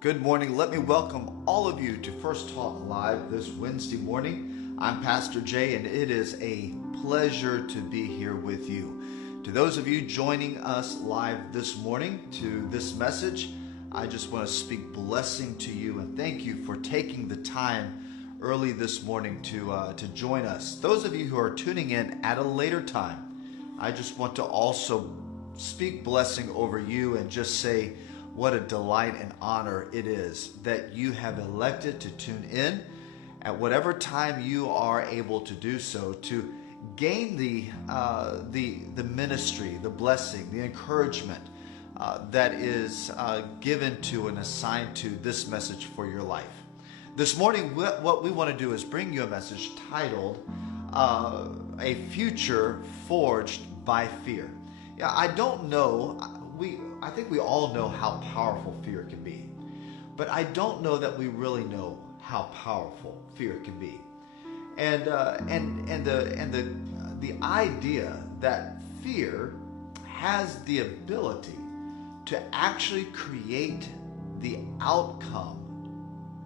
Good morning. Let me welcome all of you to First Talk Live this Wednesday morning. I'm Pastor Jay, and it is a pleasure to be here with you. To those of you joining us live this morning to this message, I just want to speak blessing to you and thank you for taking the time early this morning to join us. Those of you who are tuning in at a later time, I just want to also speak blessing over you and just say what a delight and honor it is that you have elected to tune in at whatever time you are able to do so to gain the ministry, the blessing, the encouragement that is given to and assigned to this message for your life. This morning, what we want to do is bring you a message titled A Future Forged by Fear. Yeah, I don't know. I think we all know how powerful fear can be, but I don't know that we really know how powerful fear can be, and the idea that fear has the ability to actually create the outcome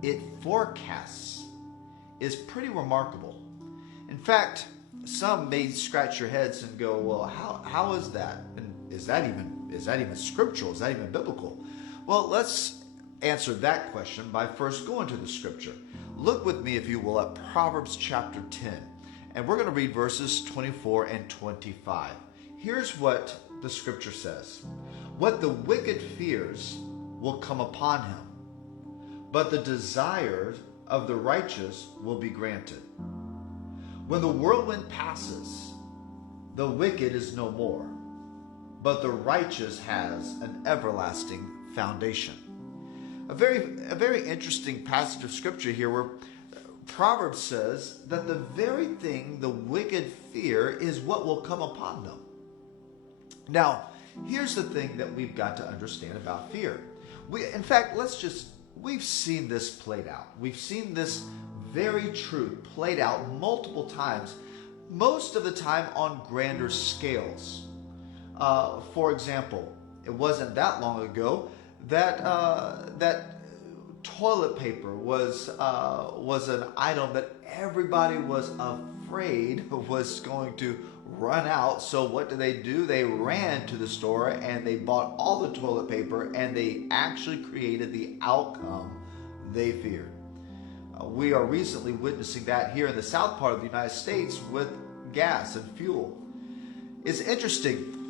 it forecasts is pretty remarkable. In fact, some may scratch your heads and go, "Well, how is that? And is that even scriptural? Is that even biblical?" Well, let's answer that question by first going to the scripture. Look with me, if you will, at Proverbs chapter 10, and we're going to read verses 24 and 25. Here's what the scripture says: "What the wicked fears will come upon him, but the desires of the righteous will be granted. When the whirlwind passes, the wicked is no more, but the righteous has an everlasting foundation." A very interesting passage of scripture here where Proverbs says that the very thing the wicked fear is what will come upon them. Now, here's the thing that we've got to understand about fear. We've seen this played out. We've seen this very truth played out multiple times, most of the time on grander scales. For example, it wasn't that long ago that toilet paper was an item that everybody was afraid was going to run out. So what did they do? They ran to the store and they bought all the toilet paper, and they actually created the outcome they feared. We are recently witnessing that here in the south part of the United States with gas and fuel. It's interesting.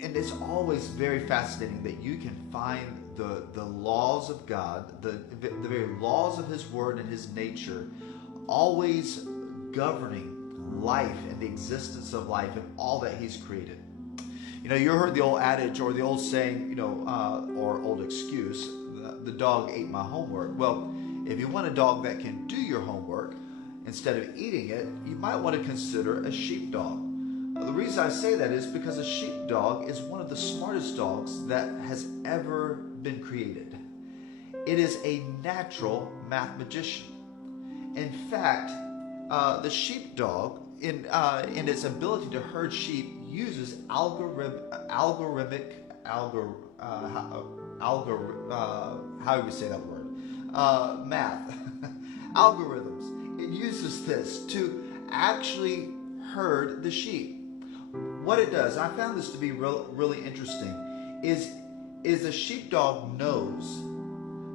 And it's always very fascinating that you can find the laws of God, the very laws of His Word and His nature, always governing life and the existence of life and all that He's created. You know, you heard the old adage or the old saying, or old excuse, the dog ate my homework. Well, if you want a dog that can do your homework instead of eating it, you might want to consider a sheepdog. The reason I say that is because a sheepdog is one of the smartest dogs that has ever been created. It is a natural mathematician. In fact, the sheepdog, in its ability to herd sheep, uses how do we say that word? Math. Algorithms. It uses this to actually herd the sheep. What it does, I found this to be really interesting, is a sheepdog knows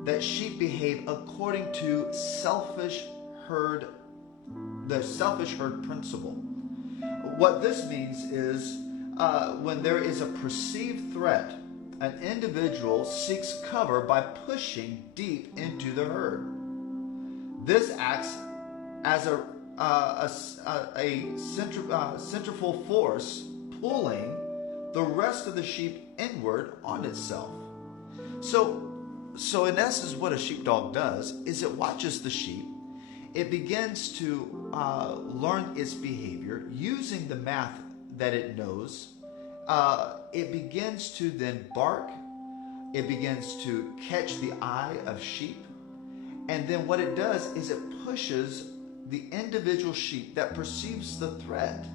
that sheep behave according to the selfish herd principle. What this means is when there is a perceived threat, an individual seeks cover by pushing deep into the herd. This acts as a centrifugal force pulling the rest of the sheep inward on itself. So in essence, what a sheepdog does is it watches the sheep. It begins to learn its behavior using the math that it knows. It begins to then bark. It begins to catch the eye of sheep. And then what it does is it pushes the individual sheep that perceives the threat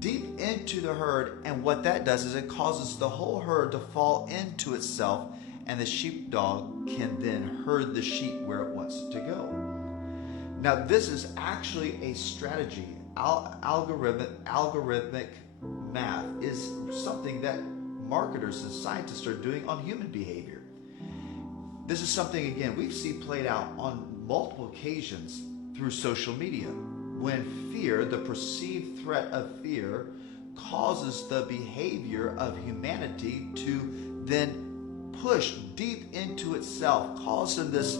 deep into the herd, and what that does is it causes the whole herd to fall into itself and the sheepdog can then herd the sheep where it wants to go. Now, this is actually a strategy. Algorithmic math is something that marketers and scientists are doing on human behavior. This is something, again, we see played out on multiple occasions through social media. When fear, the perceived threat of fear, causes the behavior of humanity to then push deep into itself, causing this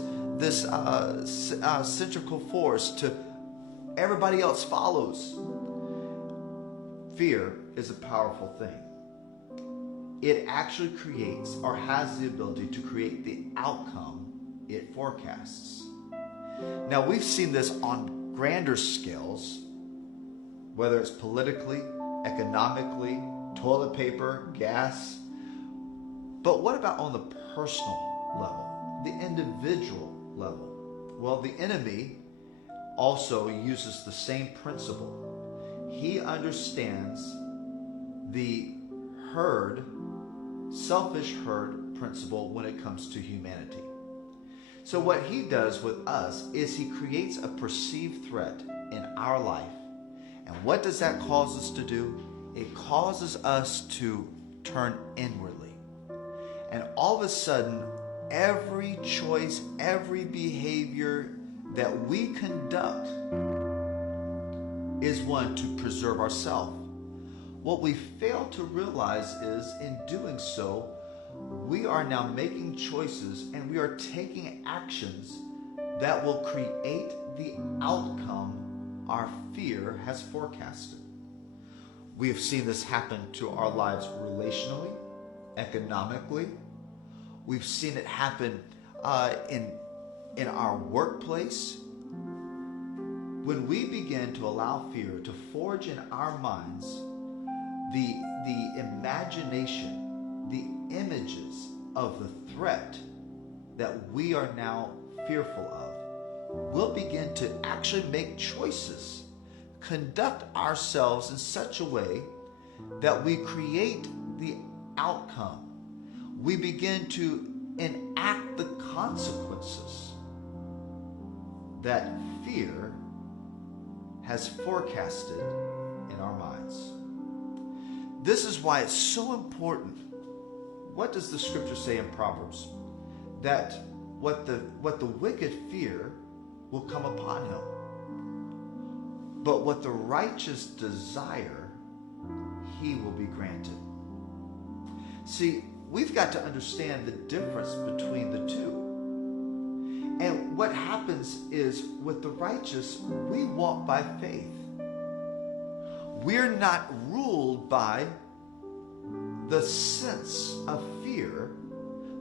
centrifugal force to everybody else follows. Fear is a powerful thing. It actually creates or has the ability to create the outcome it forecasts. Now, we've seen this on grander scales, whether it's politically, economically, toilet paper, gas. But what about on the personal level, the individual level? Well, the enemy also uses the same principle. He understands the selfish herd principle when it comes to humanity. So what he does with us is he creates a perceived threat in our life. And what does that cause us to do? It causes us to turn inwardly. And all of a sudden, every choice, every behavior that we conduct is one to preserve ourselves. What we fail to realize is in doing so, we are now making choices and we are taking actions that will create the outcome our fear has forecasted. We have seen this happen to our lives relationally, economically. We've seen it happen in our workplace. When we begin to allow fear to forge in our minds the imagination, the images of the threat that we are now fearful of, we'll begin to actually make choices, conduct ourselves in such a way that we create the outcome. We begin to enact the consequences that fear has forecasted in our minds. This is why it's so important. What does the scripture say in Proverbs? That what the wicked fear will come upon him. But what the righteous desire, he will be granted. See, we've got to understand the difference between the two. And what happens is with the righteous, we walk by faith. We're not ruled by the sense of fear,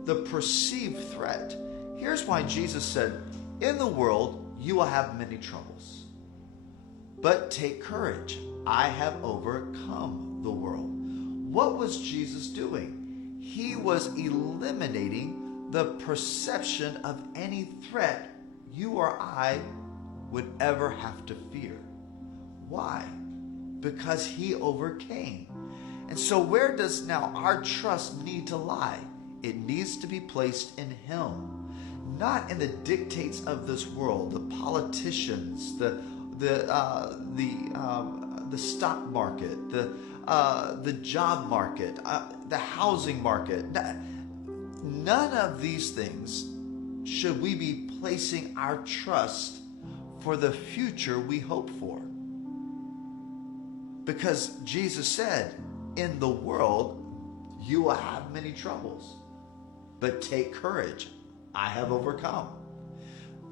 the perceived threat. Here's why Jesus said, in the world, you will have many troubles. But take courage. I have overcome the world. What was Jesus doing? He was eliminating the perception of any threat you or I would ever have to fear. Why? Because he overcame. And so where does now our trust need to lie? It needs to be placed in him, not in the dictates of this world, the politicians, the stock market, the job market, the housing market. None of these things should we be placing our trust for the future we hope for. Because Jesus said, in the world, you will have many troubles. But take courage. I have overcome.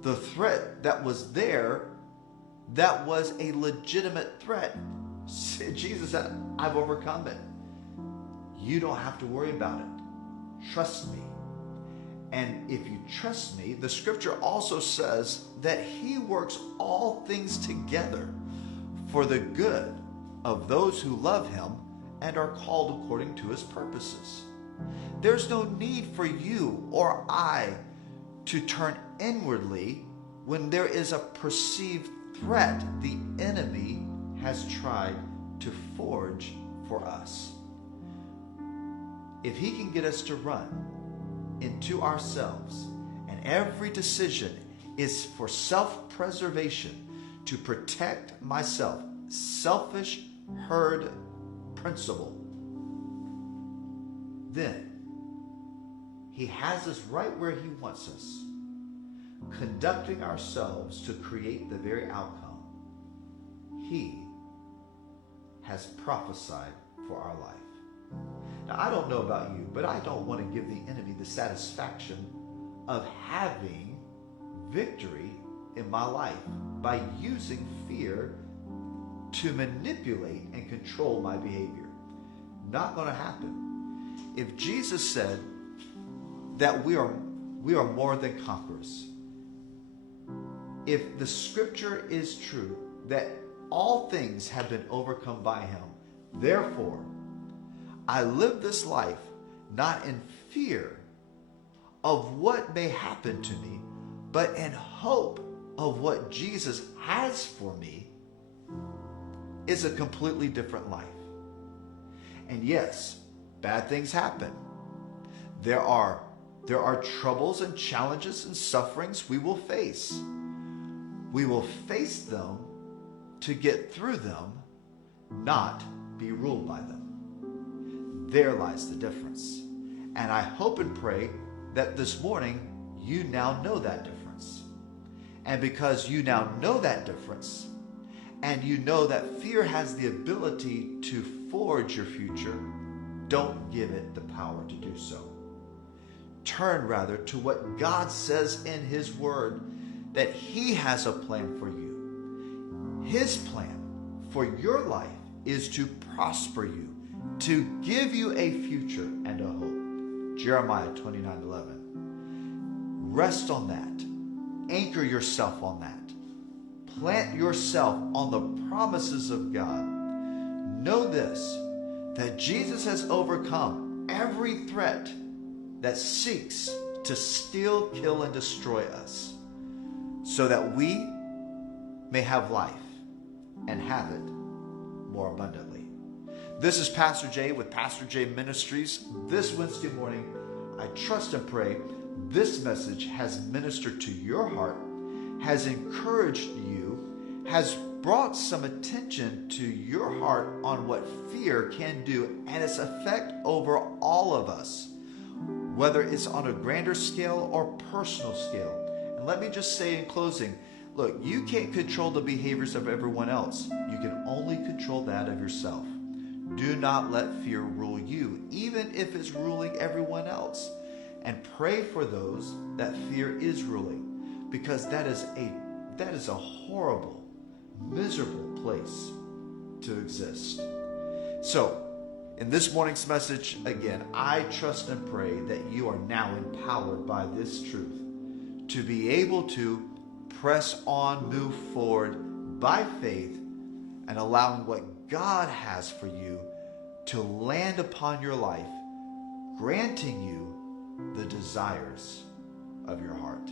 The threat that was there, that was a legitimate threat. Jesus said, I've overcome it. You don't have to worry about it. Trust me. And if you trust me, the scripture also says that he works all things together for the good of those who love him and are called according to his purposes. There's no need for you or I to turn inwardly when there is a perceived threat the enemy has tried to forge for us. If he can get us to run into ourselves, and every decision is for self-preservation, to protect myself. Selfish herd principle. Then he has us right where he wants us, conducting ourselves to create the very outcome he has prophesied for our life. Now, I don't know about you, but I don't want to give the enemy the satisfaction of having victory in my life by using fear to manipulate and control my behavior. Not going to happen. If Jesus said that we are more than conquerors, if the scripture is true that all things have been overcome by him, therefore I live this life not in fear of what may happen to me, but in hope of what Jesus has for me, is a completely different life. And yes, bad things happen. There are troubles and challenges and sufferings we will face. We will face them to get through them, not be ruled by them. There lies the difference. And I hope and pray that this morning you now know that difference. And because you now know that difference, and you know that fear has the ability to forge your future, don't give it the power to do so. Turn rather to what God says in his word, that he has a plan for you. His plan for your life is to prosper you, to give you a future and a hope. Jeremiah 29:11. Rest on that. Anchor yourself on that. Plant yourself on the promises of God. Know this, that Jesus has overcome every threat that seeks to steal, kill, and destroy us, so that we may have life and have it more abundantly. This is Pastor Jay with Pastor Jay Ministries. This Wednesday morning, I trust and pray this message has ministered to your heart, has encouraged you, has brought some attention to your heart on what fear can do and its effect over all of us, whether it's on a grander scale or personal scale. And let me just say in closing, look, you can't control the behaviors of everyone else. You can only control that of yourself. Do not let fear rule you, even if it's ruling everyone else. And pray for those that fear is ruling, because that is a horrible, miserable place to exist. So, in this morning's message, again, I trust and pray that you are now empowered by this truth to be able to press on, move forward by faith, and allowing what God has for you to land upon your life, granting you the desires of your heart.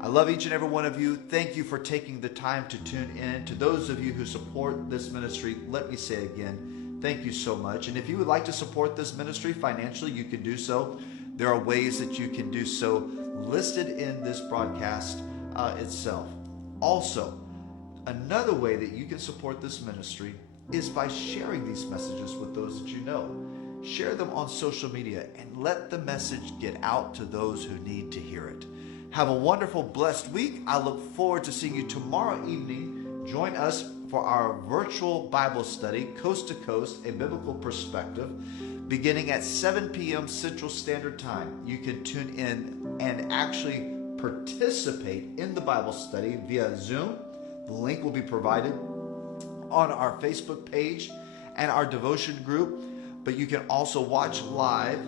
I love each and every one of you. Thank you for taking the time to tune in. To those of you who support this ministry, let me say again, thank you so much. And if you would like to support this ministry financially, you can do so. There are ways that you can do so listed in this broadcast itself. Also, another way that you can support this ministry is by sharing these messages with those that you know. Share them on social media and let the message get out to those who need to hear it. Have a wonderful, blessed week. I look forward to seeing you tomorrow evening. Join us for our virtual Bible study, Coast to Coast, a Biblical Perspective, beginning at 7 p.m. Central Standard Time. You can tune in and actually participate in the Bible study via Zoom. The link will be provided on our Facebook page and our devotion group. But you can also watch live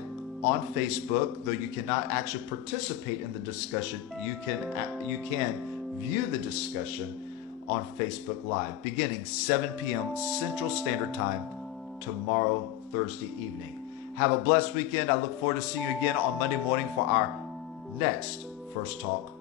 on Facebook, though you cannot actually participate in the discussion. You can view the discussion on Facebook Live, beginning 7 p.m. Central Standard Time tomorrow, Thursday evening. Have a blessed weekend. I look forward to seeing you again on Monday morning for our next First Talk